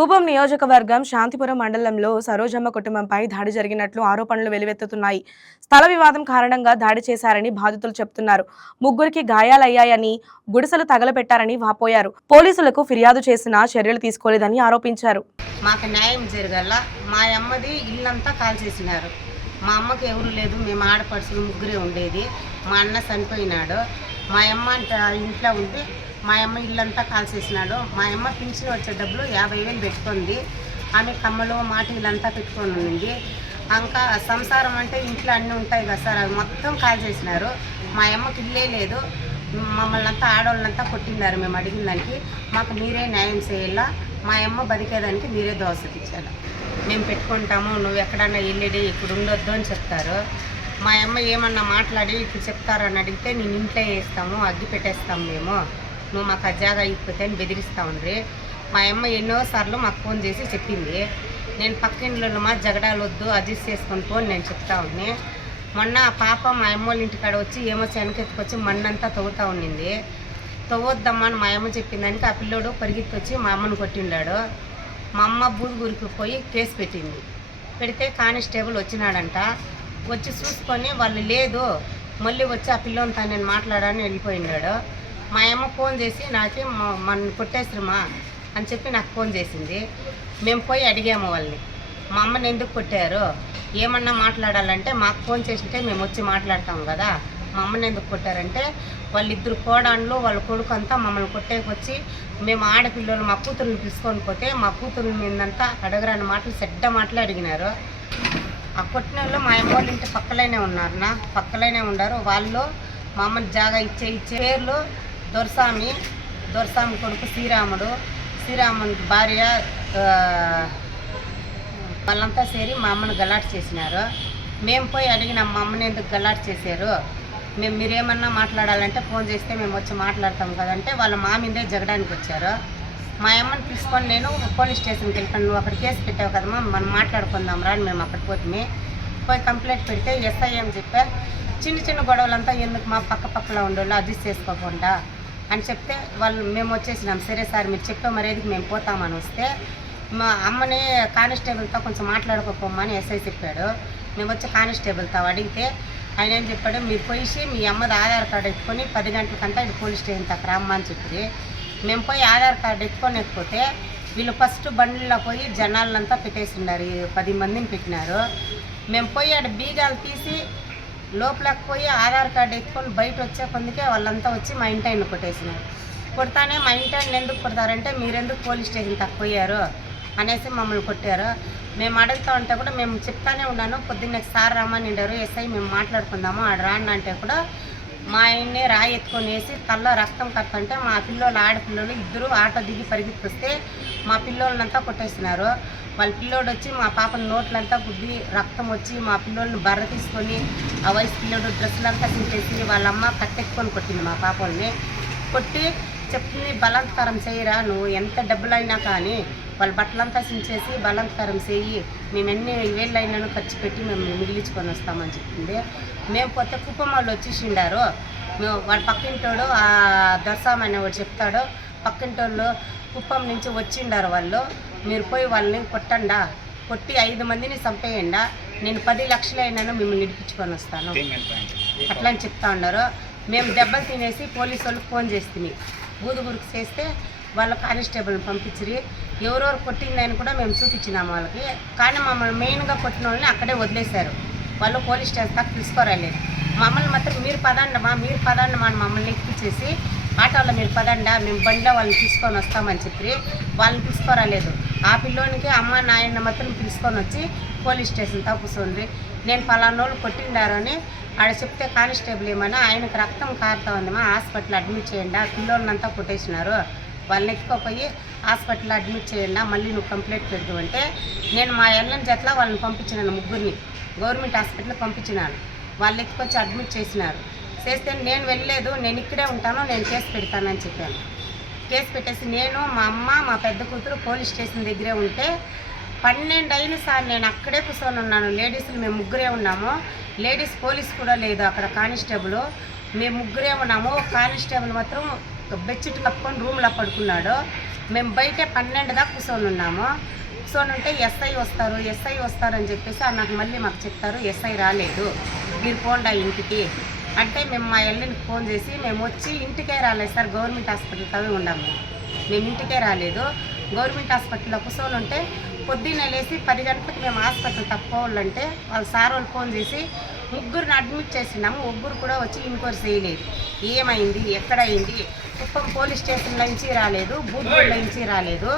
కుప్పం నియోజకవర్గం శాంతిపురం మండలంలో సరోజమ్మ కుటుంబంపై దాడి జరిగినట్లు ఆరోపణలు వెలువెత్తుతున్నాయి. స్థల వివాదం కారణంగా దాడి చేశారని బాధితులు చెబుతున్నారు. ముగ్గురికి గాయాలయ్యాయని, గుడిసెలు తగలబెట్టారని వాపోయారు. పోలీసులకు ఫిర్యాదు చేసినా చర్యలు తీసుకోలేదని ఆరోపించారు. మాకు న్యాయం జరగాల. మా అమ్మది ఇల్లంతా కాల్చేసినారు. మా అమ్మకి ఎవరు లేదు, మేము ఆడపడుచులు ముగ్గురే ఉండేది. మా అన్న చనిపోయినాడు. మా అమ్మ ఇంట్లో ఉండి మా అమ్మ ఇల్లంతా కాల్చేసినాడు. మా అమ్మ పింఛన్ వచ్చే డబ్బులు 50,000 పెట్టుకుంది. ఆమె కమ్మలు మాటిలంతా పెట్టుకొని ఉంది. ఇంకా సంసారం అంటే ఇంట్లో అన్నీ ఉంటాయి కదా సార్, అవి మొత్తం కాల్చేసినారు. మా అమ్మకి ఇల్లే లేదు. మమ్మల్ని అంతా ఆడవాళ్ళంతా కొట్టినారు. మేము అడిగిన దానికి మాకు మీరే న్యాయం చేయాలా, మా అమ్మ బతికేదానికి మీరే దోశ ఇచ్చారు. మేము పెట్టుకుంటాము, నువ్వు ఎక్కడన్నా వెళ్ళేది ఇక్కడ ఉండొద్దు అని చెప్తారు. మా అమ్మ ఏమన్నా మాట్లాడి ఇప్పుడు చెప్తారని అడిగితే నేను ఇంట్లో వేస్తాము, అగ్గి పెట్టేస్తాము, మేము నువ్వు మాకు ఆ జాగా ఇచ్చిపోతే అని బెదిరిస్తూ ఉండ్రి. మా అమ్మ ఎన్నోసార్లు మాకు ఫోన్ చేసి చెప్పింది. నేను పక్కింట్లో మా జగడాలు వద్దు, అడ్జస్ట్ చేసుకొని పోని నేను చెప్తా ఉన్నా. మొన్న ఆ పాప మా అమ్మ వాళ్ళ ఇంటికాడ వచ్చి ఏమో వెనకెత్తుకొచ్చి మన్నంతా తవ్వుతూ ఉండింది. తవ్వొద్దమ్మా అని మా అమ్మ చెప్పిందానికి ఆ పిల్లోడు పరిగెత్తి వచ్చి మా అమ్మను కొట్టిండాడు. మా అమ్మ బూదుగురికి పోయి కేసు పెట్టింది. పెడితే కానిస్టేబుల్ వచ్చినాడంట. వచ్చి చూసుకొని వాళ్ళు లేదు, మళ్ళీ వచ్చి ఆ పిల్లోనితో నేను మాట్లాడాలని వెళ్ళిపోయినాడు. మా అమ్మ ఫోన్ చేసి నాకు మన కొట్టేసిరమ్మా అని చెప్పి నాకు ఫోన్ చేసింది. మేము పోయి అడిగాము వాళ్ళని, మా అమ్మని ఎందుకు కొట్టారు, ఏమన్నా మాట్లాడాలంటే మాకు ఫోన్ చేసింటే మేము వచ్చి మాట్లాడతాం కదా, మా అమ్మని ఎందుకు కొట్టారంటే వాళ్ళిద్దరు కోడాండ్లు వాళ్ళ కొడుకు అంతా మమ్మల్ని కొట్టేకొచ్చి మేము ఆడపిల్లలు మా కూతురుని తీసుకొని పోతే మా కూతురు మీదంతా అడగరాని మాటలు చెడ్డ మాటలు అడిగినారు. ఆ కొట్టిన వాళ్ళు మా అమ్మ వాళ్ళ ఇంటి పక్కలోనే ఉన్నారు, పక్కలోనే ఉన్నారు. వాళ్ళు మా అమ్మని జాగా ఇచ్చే పేర్లు దొరసామి కొడుకు శ్రీరాముడి భార్య, వాళ్ళంతా సేరి మా అమ్మని గలాట్ చేసినారు. మేము పోయి అడిగిన మా అమ్మని ఎందుకు గలాట్ చేశారు, మీరేమన్నా మాట్లాడాలంటే ఫోన్ చేస్తే మేము వచ్చి మాట్లాడతాం కదంటే వాళ్ళ మా మీదే జగడానికి వచ్చారు. మా అమ్మని తీసుకొని నేను పోలీస్ స్టేషన్కి వెళ్ళిపోయాను. నువ్వు అక్కడ కేసు పెట్టావు కదమ్మా, మనం మాట్లాడుకుందాం రా అని మేము అక్కడికి పోయి కంప్లైంట్ పెడితే ఎస్ఐ అని చెప్పా. చిన్న గొడవలంతా ఎందుకు మా పక్కలో ఉండేవాళ్ళు అడ్జస్ట్ చేసుకోకుండా అని చెప్తే వాళ్ళు మేము వచ్చేసినాం. సరే సార్ మీరు చెప్పే మరేదికి మేము పోతామని వస్తే మా అమ్మని కానిస్టేబుల్తో కొంచెం మాట్లాడుకోపోమని ఎస్ఐ చెప్పాడు. మేము వచ్చి కానిస్టేబుల్తో అడిగితే ఆయన ఏం చెప్పాడు, మీరు పోయి మీ అమ్మది ఆధార్ కార్డు ఎత్తుకొని 10 గంటలకంతా ఇది పోలీస్ స్టేషన్ దాకా రమ్మని చెప్పి మేము పోయి ఆధార్ కార్డు ఎత్తుకోలేకపోతే వీళ్ళు ఫస్ట్ బండిలో పోయి జనాలంతా పెట్టేసిన్నారు. 10 మందిని పెట్టినారు. మేము పోయి ఆడ బీగాలు తీసి లోపలికి పోయి ఆధార్ కార్డు ఎత్తుకొని బయట వచ్చే కొందుకే వాళ్ళంతా వచ్చి మా ఇంటాయన్ని కొట్టేసినారు. కొడతానే మా ఇంటాయన్ని ఎందుకు కొడతారంటే మీరెందుకు పోలీస్ స్టేషన్ తక్కువ పోయారు అనేసి మమ్మల్ని కొట్టారు. మేము అడుగుతూ ఉంటే కూడా మేము చెప్తానే ఉన్నాను, పొద్దున్నే సార్ రమ్మని ఉండారు ఎస్ఐ, మేము మాట్లాడుకుందాము ఆడ రాండి అంటే కూడా మా ఆయన్నే రాయి ఎత్తుకొని వేసి తల్లో రక్తం కట్టంటే మా పిల్లోళ్ళు ఆడపిల్లలు ఇద్దరు ఆటో దిగి పరిగెత్తిస్తే మా పిల్లోళ్ళనంతా కొట్టేసినారు. వాళ్ళ పిల్లోడు వచ్చి మా పాపల నోట్లంతా గుద్ది రక్తం వచ్చి మా పిల్లోళ్ళని బర్ర తీసుకొని ఆ వయసు పిల్లోడు డ్రెస్సులంతా చించేసి వాళ్ళమ్మ కట్టెత్తుకొని కొట్టింది. మా పాపల్ని కొట్టి చెప్తుంది, బలాత్కారం చేయరా, నువ్వు ఎంత డబ్బులైనా కానీ వాళ్ళ బట్టలంతా చించేసి బలాత్కారం చేయి, మేము ఎన్ని వేళ్ళైనా ఖర్చు పెట్టి మేము మిగిలించుకొని వస్తామని చెప్పింది. మేము పోతే కుప్పం వాళ్ళు వచ్చేసిండారు. మేము వాళ్ళ పక్కింటోడు ఆ దర్శనం వాడు చెప్తాడు, పక్కింటోళ్ళు కుప్పం నుంచి వచ్చిండారు వాళ్ళు, మీరు పోయి వాళ్ళని కొట్టి 5 మందిని చంపేయండా, నేను 10 లక్షలు అయినాను మిమ్మల్ని నిడిపించుకొని వస్తాను అట్లా అని చెప్తా ఉన్నారు. మేము దెబ్బలు తినేసి పోలీసు వాళ్ళకి ఫోన్ చేస్తుంది. బూదుగురికి చేస్తే వాళ్ళ కానిస్టేబుల్ని పంపించి ఎవరెవరు కొట్టిందని కూడా మేము చూపించినాము వాళ్ళకి. కానీ మమ్మల్ని మెయిన్గా కొట్టిన వాళ్ళని అక్కడే వదిలేశారు. వాళ్ళు పోలీస్ స్టేషన్ దాకా తీసుకోరాలేదు. మమ్మల్ని మాత్రం మీరు పదండమా అని మమ్మల్ని ఎక్కించేసి ఆటోలో మీరు పదండా, మేము బండిలో వాళ్ళని తీసుకొని వస్తామని చెప్పి వాళ్ళని తీసుకోరాలేదు. ఆ పిల్లోనికి అమ్మ నాయన మాత్రం తీసుకొని వచ్చి పోలీస్ స్టేషన్ తా కూర్చోండి, నేను పలానోళ్ళు కొట్టిండారు అని ఆడ చెప్తే కానిస్టేబుల్ ఏమన్నా ఆయనకు రక్తం కారుతా ఉందమ్మా, హాస్పిటల్ అడ్మిట్ చేయండి, ఆ పిల్లోళ్ళనంతా కొట్టేసినారు, వాళ్ళని ఎత్తుకోపోయి హాస్పిటల్ అడ్మిట్ చేయండి, మళ్ళీ నువ్వు కంప్లైంట్ పెడదు అంటే నేను మా ఎల్లని జట్లా వాళ్ళని పంపించినాను, ముగ్గురిని గవర్నమెంట్ హాస్పిటల్కి పంపించినాను. వాళ్ళు ఎత్తుకొచ్చి అడ్మిట్ చేసినారు. చేస్తే నేను వెళ్ళలేదు, నేను ఇక్కడే ఉంటాను, నేను కేసు పెడతానని చెప్పాను. కేసు పెట్టేసి నేను మా అమ్మ మా పెద్ద కూతురు పోలీస్ స్టేషన్ దగ్గరే ఉంటే 12 అయిన సార్ నేను అక్కడే కూర్చొని ఉన్నాను. లేడీస్లు మేము ముగ్గురే ఉన్నాము, లేడీస్ పోలీస్ కూడా లేదు అక్కడ కానిస్టేబుల్, మేము ముగ్గురే ఉన్నాము. కానిస్టేబుల్ మాత్రం బెడ్షీట్ కప్పుకొని రూమ్లో పడుకున్నాడు. మేము బయటే 12 దాకా కూర్చొని ఉన్నాము. కూర్చొని ఉంటే ఎస్ఐ వస్తారు అని చెప్పేసి నాకు మళ్ళీ మాకు చెప్తారు, ఎస్ఐ రాలేదు, మీరు పోండా ఇంటికి అంటే మేము మా ఎల్లుని ఫోన్ చేసి మేము వచ్చి ఇంటికే రాలేదు సార్, గవర్నమెంట్ హాస్పిటల్ తవ్వి ఉన్నాము, మేము ఇంటికే రాలేదు. గవర్నమెంట్ హాస్పిటల్లో కూర్చొని ఉంటే పొద్దున్నే లేసి 10 గంటలకు మేము హాస్పిటల్ తప్పుకోవాలంటే వాళ్ళ సార్ వాళ్ళు ఫోన్ చేసి 3 అడ్మిట్ చేసినాము. 1 కూడా వచ్చి ఇంక్వైరీ చేయలేదు. ఏమైంది, ఎక్కడ అయింది, కుప్పం పోలీస్ స్టేషన్లో నుంచి రాలేదు, బూత్గూడలో నుంచి రాలేదు.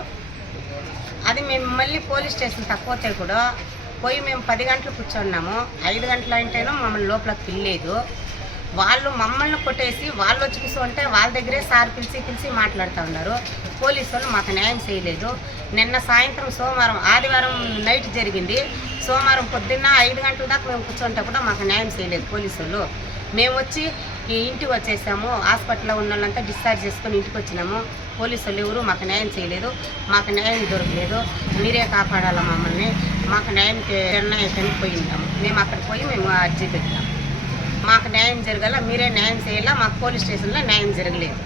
అది మేము మళ్ళీ పోలీస్ స్టేషన్ తక్కువతే కూడా పోయి మేము 10 గంటలు కూర్చున్నాము. 5 గంటల అంటేనో మమ్మల్ని లోపలికి పిల్లలేదు. వాళ్ళు మమ్మల్ని కొట్టేసి వాళ్ళు వచ్చి కూర్చుంటే వాళ్ళ దగ్గరే సార్ పిలిచి మాట్లాడుతూ ఉన్నారు. పోలీసు వాళ్ళు మాకు న్యాయం చేయలేదు. నిన్న సాయంత్రం సోమవారం, ఆదివారం నైట్ జరిగింది, సోమవారం పొద్దున్న 5 గంటల దాకా మేము కూర్చుంటే కూడా మాకు న్యాయం చేయలేదు పోలీసు వాళ్ళు. మేము వచ్చి ఇంటికి వచ్చేసాము, హాస్పిటల్లో ఉన్న వాళ్ళంతా డిశ్చార్జ్ చేసుకొని ఇంటికి వచ్చినాము. పోలీసు వాళ్ళు ఎవరు మాకు న్యాయం చేయలేదు, మాకు న్యాయం దొరకలేదు, మీరే కాపాడాలా మమ్మల్ని, మాకు న్యాయం నిర్ణయం పోయిందాము. మేము అక్కడికి పోయి మేము అర్జీ పెట్టినాము, మాకు న్యాయం జరగాల, మీరే న్యాయం చేయాలా, మాకు పోలీస్ స్టేషన్లో న్యాయం జరగలేదు.